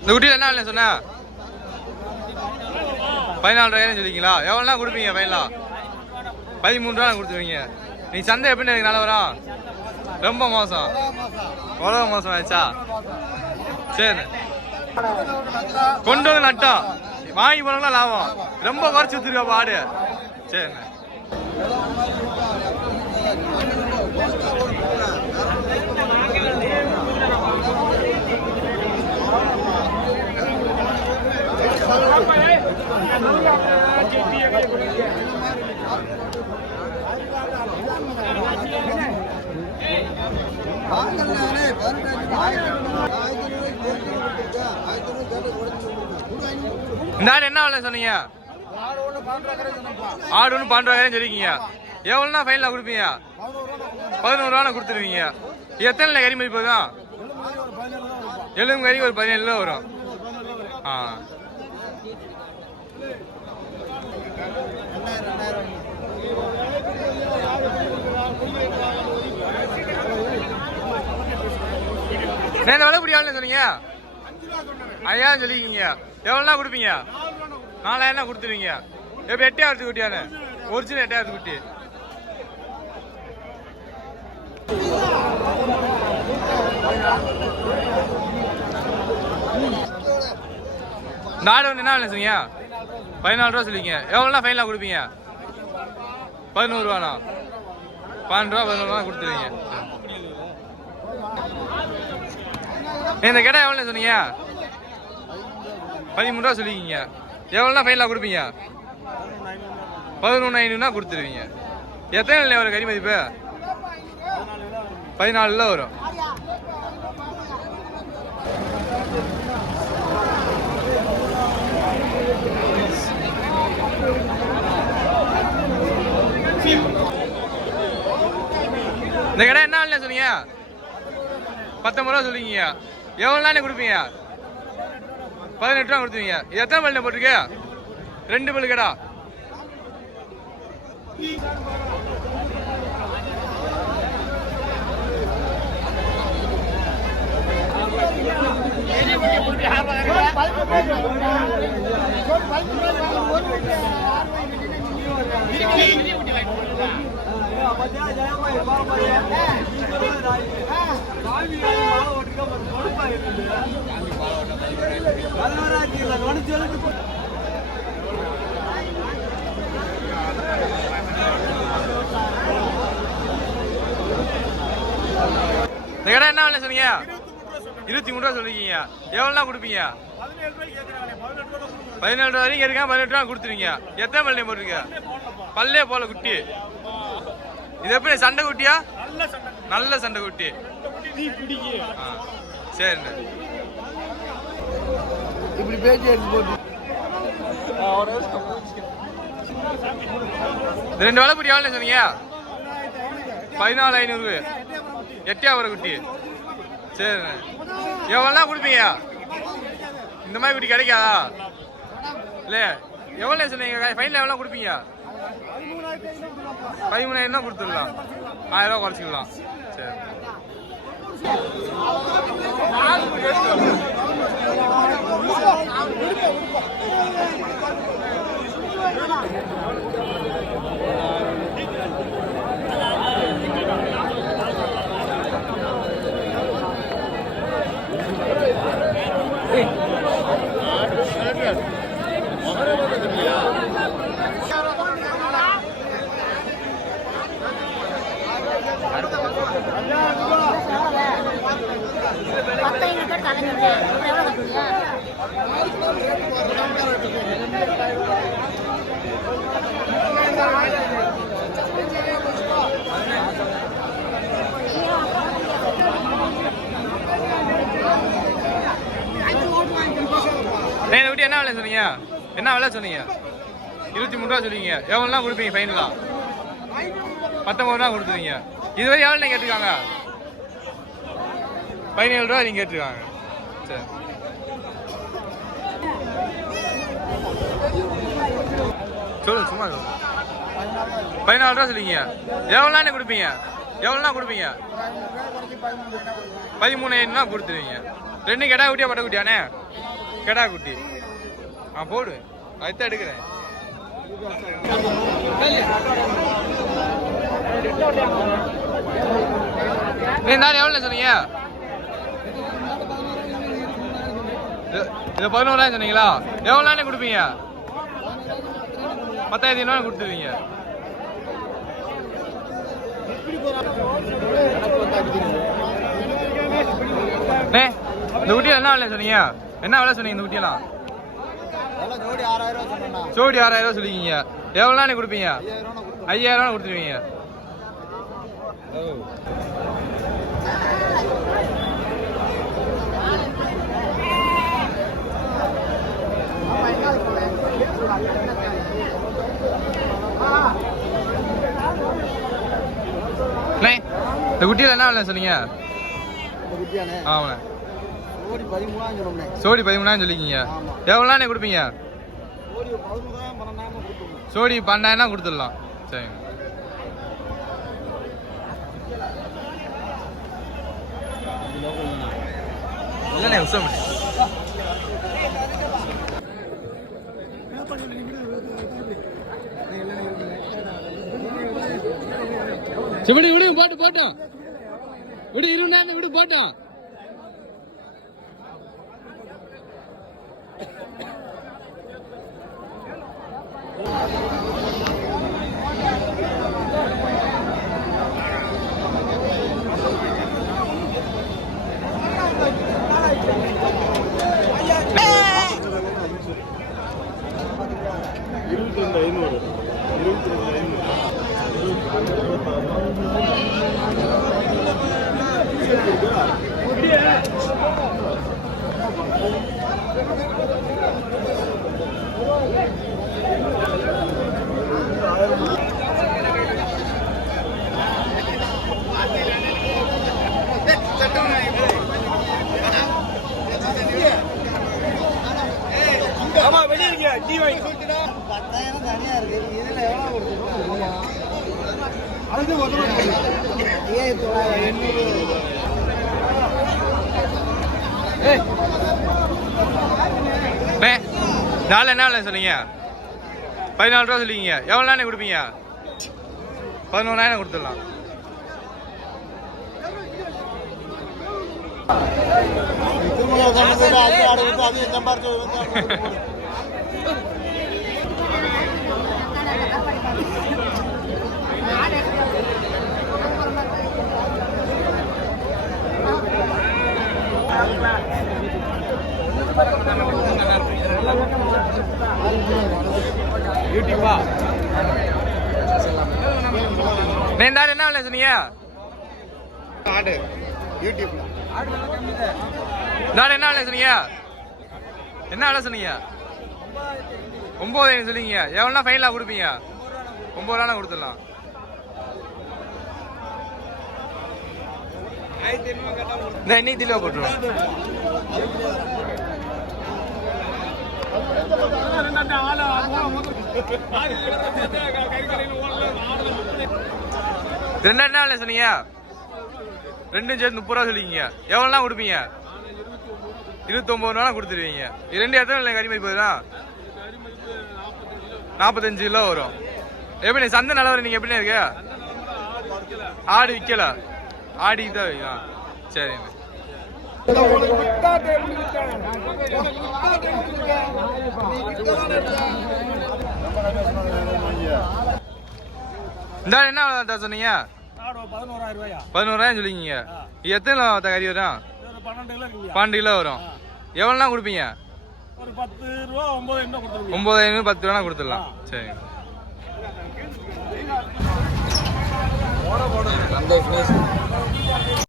இந்த குட்டியில் என்ன இல்லை சொன்ன 14,000 சொல்லிங்களா? எவ்வளோனா கொடுப்பீங்க ஃபைனலாக? 13 ரூபா கொடுத்துருவீங்க. நீ சந்தை எப்படின்னு எனக்கு நல்லா வரும்? ரொம்ப மோசம், உலக மோசம் ஆயிடுச்சா? சரி, கொண்டு வந்து நட்டோம், வாங்கி போனோம்னா லாபம். ரொம்ப குறைச்சி வித்துருக்கா ஆடு. சரிண்ணே. இந்த ஆடு என்ன வேலை சொன்னீங்க? ஆடு ஒன்று 12 ரூபாய்ன்னு சொல்லிருக்கீங்க. எவ்வளோனா ஃபைனலாக கொடுப்பீங்க? 11 ரூபான்னு கொடுத்துருவீங்க. எத்தனை கறி மதிப்பு தான்? 7 கறி ஒரு 17 ரூபா வரும். ஆ, இந்த விலை பிடி எவ்வளோ சொன்னீங்க? 5000 சொல்லிக்கிங்க. எவ்வளோனா கொடுப்பீங்க? 4000 கொடுத்துருவீங்க. எப்போ 8,000 குட்டியானு? ஒரிஜினல் 8,000 குட்டி. இந்த ஆடு ஒன்று என்ன வேலை சொன்னீங்க? 14 ரூபா சொல்லிங்க. எவ்வளோனா ஃபைனலாக கொடுப்பீங்க? 11 ரூபாண்ணா. 12 ரூபா 11 ரூபா கொடுத்துருவீங்க. இந்த கடை எவ்வளோ சொன்னீங்க? 13 ரூபா சொல்லிக்கிங்க. எவ்வளோனா ஃபைனலாக கொடுப்பீங்க? 11,500 கொடுத்துருவீங்க. எத்தனை இல்லை ஒரு கறி மதிப்பு? 14 வரும். இந்த கடை என்ன இல்லை சொன்னீங்க? 19 ரூபா சொல்லிக்கிங்க. எவ்வளோண்ணே கொடுப்பீங்க? 18 ரூபா கொடுத்துவீங்க. எத்தனை பல்லு போட்டிருக்கு? 2 பல்லு கடா. இந்த கடை என்ன வேலை சொன்னீங்க? 23 ரூபா சொல்லிருக்கீங்க. எவ்வளோனா கொடுப்பீங்க? 17 ரூபா வரைக்கும் இருக்கேன். 18 ரூபா கொடுத்துருவீங்க. எத்தனை பல்லே போட்டிருக்க? பல்லே போல குட்டி. இது எப்படி சண்டை குட்டியா? நல்ல சண்டை குட்டி. சரிண்ணே. இப்படி பேச்சு போட்டு 2 வேலை பிடி எவ்வளோ சொன்னீங்க? 14,500. 8,000 குட்டி. சரிண்ணே. எவ்வளோனா கொடுப்பீங்க? இந்த மாதிரி குட்டி கிடைக்காதா? இல்லை, எவ்வளோ சொன்னீங்க? ஃபைனல் எவ்வளோ கொடுப்பீங்க? 13,000 கொடுத்துடலாம். 1000 ரூபா குறைச்சிக்கலாம். சரி. இதை விட்டு என்ன விலை சொன்னீங்க? என்ன விலை சொன்னீங்க? 23 ரூபா சொல்லிங்க. எவ்வளோலாம் கொடுப்பீங்க ஃபைனலாக? 19 ரூபா கொடுத்துருவீங்க. இதுவரை எவ்வளோ நீங்கள் கேட்டிருக்காங்க? 17 ரூபா நீங்கள் கேட்டிருக்காங்க. சரி சொல்லு சும்மா 14 ரூபா சொல்லிங்க. எவ்வளோண்ணே கொடுப்பீங்க? எவ்வளோண்ணா கொடுப்பீங்க? 13,000 கொடுத்துருவீங்க. 2 கெடா குட்டியா பட்ட குட்டியாண்ணே? கெடா குட்டி. ஆ போடு, அதுதான் எடுக்கிறேன். எவ்வளோ சொன்னீங்க? இது 11 சொன்னீங்களா? எவ்வளோண்ணே கொடுப்பீங்க? 10,000 கொடுத்துருவீங்க. இந்த குட்டியில் என்ன விலை சொன்னீங்க? என்ன விலை சொன்னீங்க இந்த குட்டியெல்லாம்? ஜோடி 6,000 சொல்லிக்கிங்க. எவ்வளோண்ணே கொடுப்பீங்க? 5,000 கொடுத்துருவீங்க. இந்த குட்டியில் என்ன விலை சொன்னீங்க? ஆமாண்ணே சோடி 13,000 சொல்லிக்கிங்க. எவ்வளோண்ணே கொடுப்பீங்க? சோடி 12,000 கொடுத்துடலாம். சரிங்க. இல்லைண்ணே உசம் விடு விடு போட்டு போட்டோம் விடு 20 விடு போட்டோம். நாலு என்ன விலை சொன்னீங்க? 14 ரூபா சொல்லிக்கிங்க. எவ்வளோண்ணே கொடுப்பீங்க? 11,000 கொடுத்துடலாம். என்ன விலை சொன்னீங்க? என்ன விலை சொன்னீங்க? என்ன விலை சொன்னீங்க? 9,000 சொல்லிங்க. எவ்வளோனா ஃபைனலாக கொடுப்பீங்க? 9 ரூபா கொடுத்துடலாம். இன்னைக்கு தெளிவாக போட்டுருவோம். என்ன விலை சொன்னீங்க? 2 சேர்த்து 30 ரூபா சொல்லிக்கிங்க. எவ்வளோனா கொடுப்பீங்க? 29 ரூபா கொடுத்துருவீங்க. 2 எத்தனை கறிமதிப்பு வருதா? 45 கிலோ வரும். எப்படி சந்தை நிலவரம் நீங்க எப்படி இருக்கு? ஆடு விற்கல, ஆடிக்கு தான் வைக்கலாம். சரிங்க. இந்த என்ன சொன்னீங்க? 11,000 சொல்லிக்கிங்க. எத்தனை கறி வரும்? 12 கிலோ வரும். எவ்வளோனா கொடுப்பீங்க? 9,000 10 ரூபா கொடுத்துடலாம். சரிங்க.